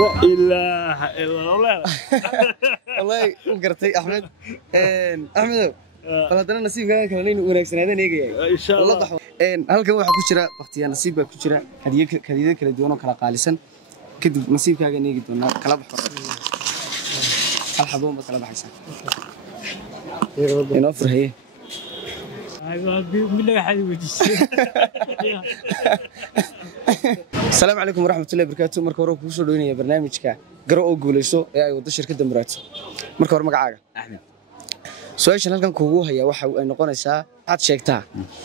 لا إله إلا الله. والله وقرتي أحمد. أحمد فهذا نصيب كان لين ونكسر هذا نيجي إن شاء الله. هل كان واحد كشرة وقتي نصيب كشرة كذي كلا ديونه كلا قالسن كده نصيب كان نيجي دونا كلا بحر الحبوم كلا بحسن ينفر هي السلام عليكم ورحمة الله وبركاته مركب وراك وصل دويني برنامجك قرأ وقوليسو أي وضع شركة دمرات مركب ورا مقعد أحمد سؤال هل كان كوجو هي waxa ay noqonaysaa aad sheegtaa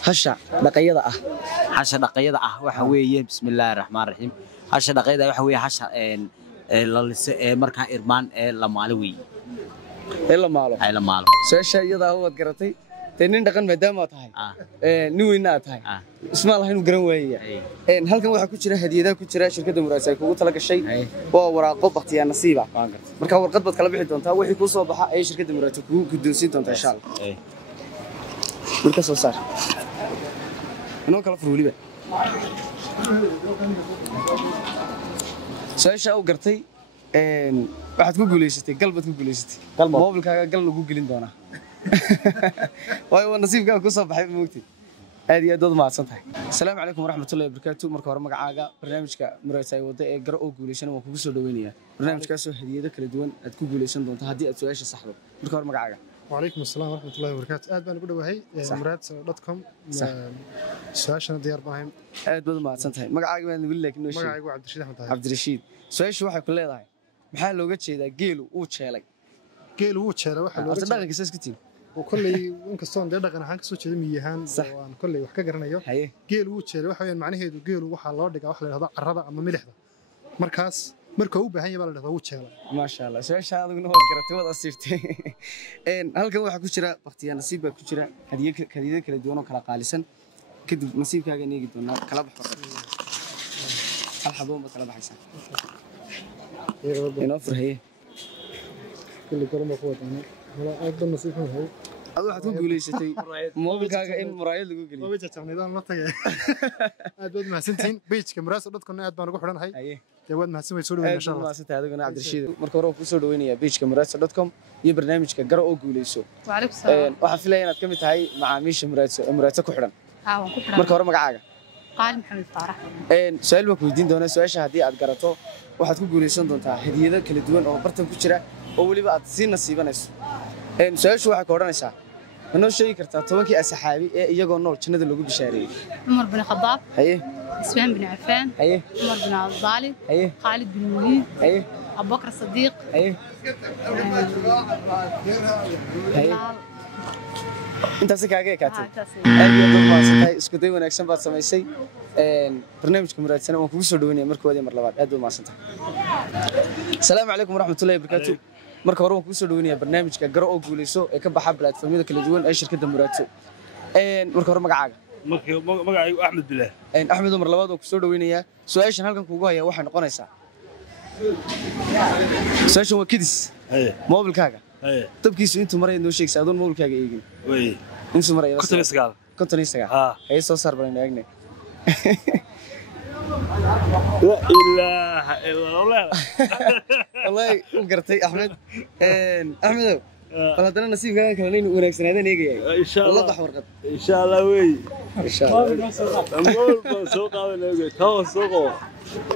hasha dhaqayada ah hasha dhaqayada ah waxa weeye bismillaahir rahmaanir rahiim hasha dhaqayada waxa weeye hasha la lise marka irmaan la maalo weeye la maalo ay la maalo su'aasha iyada waad garatay nin dhaqan maadaama tahay nin weyn aad tahay isma lahayn uu garan waayay halkan waxa ku jira hadiyada ku jira shirkadda muraasay kugu tala gashay waa waraaqo baqtiya nasiiba marka warqad bad kala bixi doontaa wixii ku soo baxa ay shirkadda muraasay kugu guddoonsiin doontaa insha Allah marka soo saar inoo kala furuuliba su'aasha uu gartay waxaad ku guuleysatay galbad ku guuleysatay moobilkaaga gal lagu gelin doonaa واي نصيب كان كوسو بخاي موقتي aad iyo aad ma adsantahay assalaamu alaykum waraxmatullaahi wabarakaatuh marka hore magacaaga barnaamijka muraasay wada ee gar oo guuleysan waan kugu soo dhaweynaya barnaamijkaas oo hadiyado kala duwan aad ku guuleysan doonto hadii aad su'aasha saxdo marka hore magacaaga وعليكم السلام ورحمة الله وبركاته aad baan ugu dhawahay muraad.com su'aashana diyaar baan aad ma adsantahay magacaaga waan wili laakiin noo sheeg magacaagu Cabdirashiid Axmed Cabdirashiid su'aashu waxay ku leedahay maxaa looga jeedaa geelu uu jeelay geelu uu jeelay waxa looga jeedaa dhaqankiisa iska tiin وكلي inkastoo dhaqan ahaan ka soo jeedo miyahan waan kulli wax ka garanayo geel uu jeelay waxa weeyaan macnaheedu geelu waxa loo dhigaa wax la yiraahdo carrada ama milixda markaas marka uu baahan yahay baa la yiraahdaa uu jeelay ma sha Allah su'aasha adiguna waa garatay wada asiirtay halkan waxa ku jira waqtiya nasiib ku jira hadiyada kala duwan oo kala qaalisan kadib nasiibkaaga neegi doona kala baxo hal xaboon kala baxaysan inoo furhay kulli kalama ku wadana wala aad nasiib hay adoo waxaad ku guuleysatay moobilkaaga in muraayad lagu geliyo moobil jacnidaan la tagay aad baad mahadsantiin page-ka muraasad.com aad baan ugu xidhanahay jawaad mahadsan way soo dhaweynaa insha Allah mahadsantahay adiguna Cabdirashiid marka hore ku soo dhaweynaya page-ka muraasad.com iyo barnaamijka gar oo guuleyso waxaan filayaa inaad kamid tahay macaamiisha muraasad ku xidhan waan ku xidhan marka hore magacaaga qaali maxamed faarax su'aal baan ku weydiin doonaa su'aasha hadii aad garato waxaad ku guuleysan doontaa hadiyado kala duwan oo bartan ku jira oo waliba aad si nasiibanayso su'aashu waxay ka oranaysaa inoo sheegi kartaa 10kii asxaabi ee iyagoo nool jannada lagu bishaareeyay Umar bin Khadaab haye Usmaan bin Affan haye Umar bin Abi Talib haye Khalid bin Walid haye Abu Bakr Siddiq haye haye intaas kaaga kaatay aad iyo aad ma santahay isku day wanaagsan baad samaysay barnaamijka muraadsan waan kugu soo dhaweynaa markoodii mar labaad aad ma santahay assalaamu alaykum waraxmatullaahi wabarakaatuh marka hore waan ku soo dhaweynaa barnaamijka gar oo guuleyso ee ka baxa platformyada kala duwan ee shirkadda muraadso marka hore magacaaga magacaygu Axmed Bilaah Axmed mar labaad oo ku soo dhaweynaya su'aashan halkan kuugu haya waxay noqonaysaa su'aashan waa kidis moobilkaaga tabkiisu intuu maray noo sheegay adoon moobilkaaga eegin way intuu maray 59 ay soo saar baan eegnay لا إله إلا الله. والله وقرتي أحمد أحمد فهذا نصيب كان لين ونكسر هذا نيجي إن شاء الله الله بحور قد إن شاء الله وي إن شاء الله نقول سوق هذا نيجي تو سوق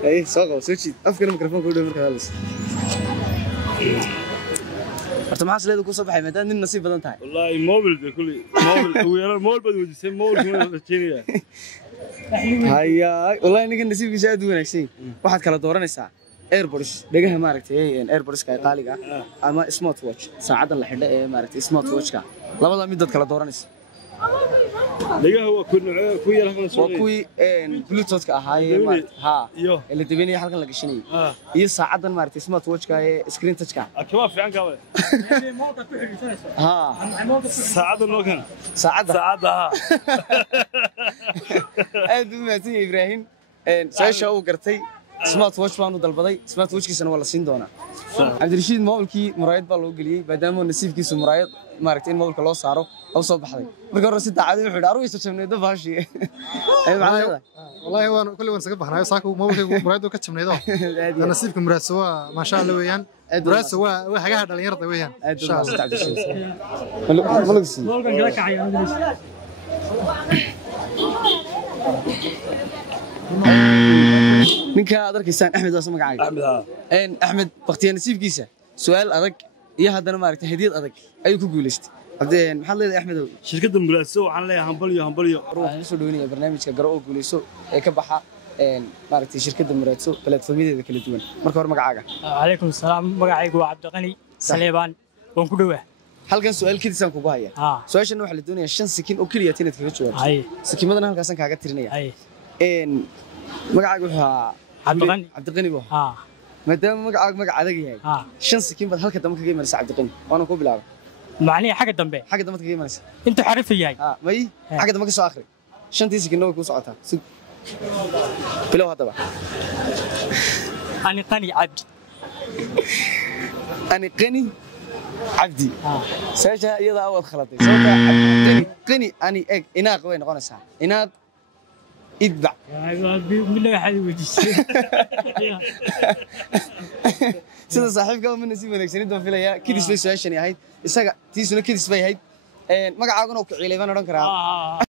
أي سوق سوتشي أفكر الميكروفون كله مركز خالص أنت ما حصل هذا كوسة بحي متى النصيب بدن تاعي والله موبل كل موبل ويا موبل بدو يسمى موبل كمان تشيني هيا والله إنك النصيب كيساعد ونكسي واحد كلا دورانيسا ايربورس دغه maaragtay ايربورس ka qaaliga ama smart watch saacadan la xidhay ee maaragtay smart watch ka labada mid dad kala dooranaysa دغه هو ku yar halkan soo kuwi bluetooth ka ahaayay maaragtay ha iyo la dibinay halkan la gashanay iyo saacadan maaragtay smart watch ka ee screen touch ka kama fiican ka ha saacadan noo kan saacada aad u mahadsan Ibrahim su'aasha uu gartay smart watch baan u dalbaday smart watch kiisana waa la siin doonaa Cabdirashiid moobilkii muraayad baa loo galiyay maadaama nasiibkiisu muraayad maaragtay in moolka loo saaro oo soo baxday marka hore si daacad wuxuu dhaar wayso jabneedo baashi ay macnaheeda wallahi waan kulli waan saga baxnaayo saaka moolka muraado ka jabneedo nasiibka muraadso waa ma sha Allah weeyaan muraadso waa hagaha dhalinyarada weeyaan insha Allah moolkan kala kacay ninka aad arkaysaan Axmed waa magacaaga Axmed waqtiga nasiibkiisa su'aal adag iyo haddana maaragtay hadiyad adag ayuu ku guuleystay hadeen maxaad leedahay Axmed shirkadda Muraadso waxaan leeyahay hambaliyo waxaan soo dhaweynaya barnaamijka garo oo guuleyso ee ka baxa maaragtay shirkadda Muraadso platformyadeeda kala duwan marka hore magacaaga calaykum salaam magacaygu waa Cabdiqani Saleebaan waan ku dhawaa halkan su'aal kidisaan kugu haya su'aashana waxa la doonayaa 5 sakin oo kaliya inaad kaga jawaabto sakimadana halkaasan kaaga tirinaya magacaagu wuxuu Cabdiqani buu maadaama magacaagu magac adag yahay 5 sakin baad halka dambe kaga imanaysaa Cabdiqani waana ku bilaabay macnaheedu xagga dambe kaga imanaysaa inta xarif yahay may xagga dambe ka soo akhri 5 sakin oo ku socotaa bilow hadaba ani qani cabdi عبدي ساجا يدا أول خلطي صوت قني أني إج إناق وين قنصها إناق إتبع من واحد وجيس سيدا صاحب قام من نسيب منك سنيد في ليا كيدس ليش عشان يا هيد الساقة تيسون كيدس في هيد ما قاعد أقول أوكي ليفان رانك راه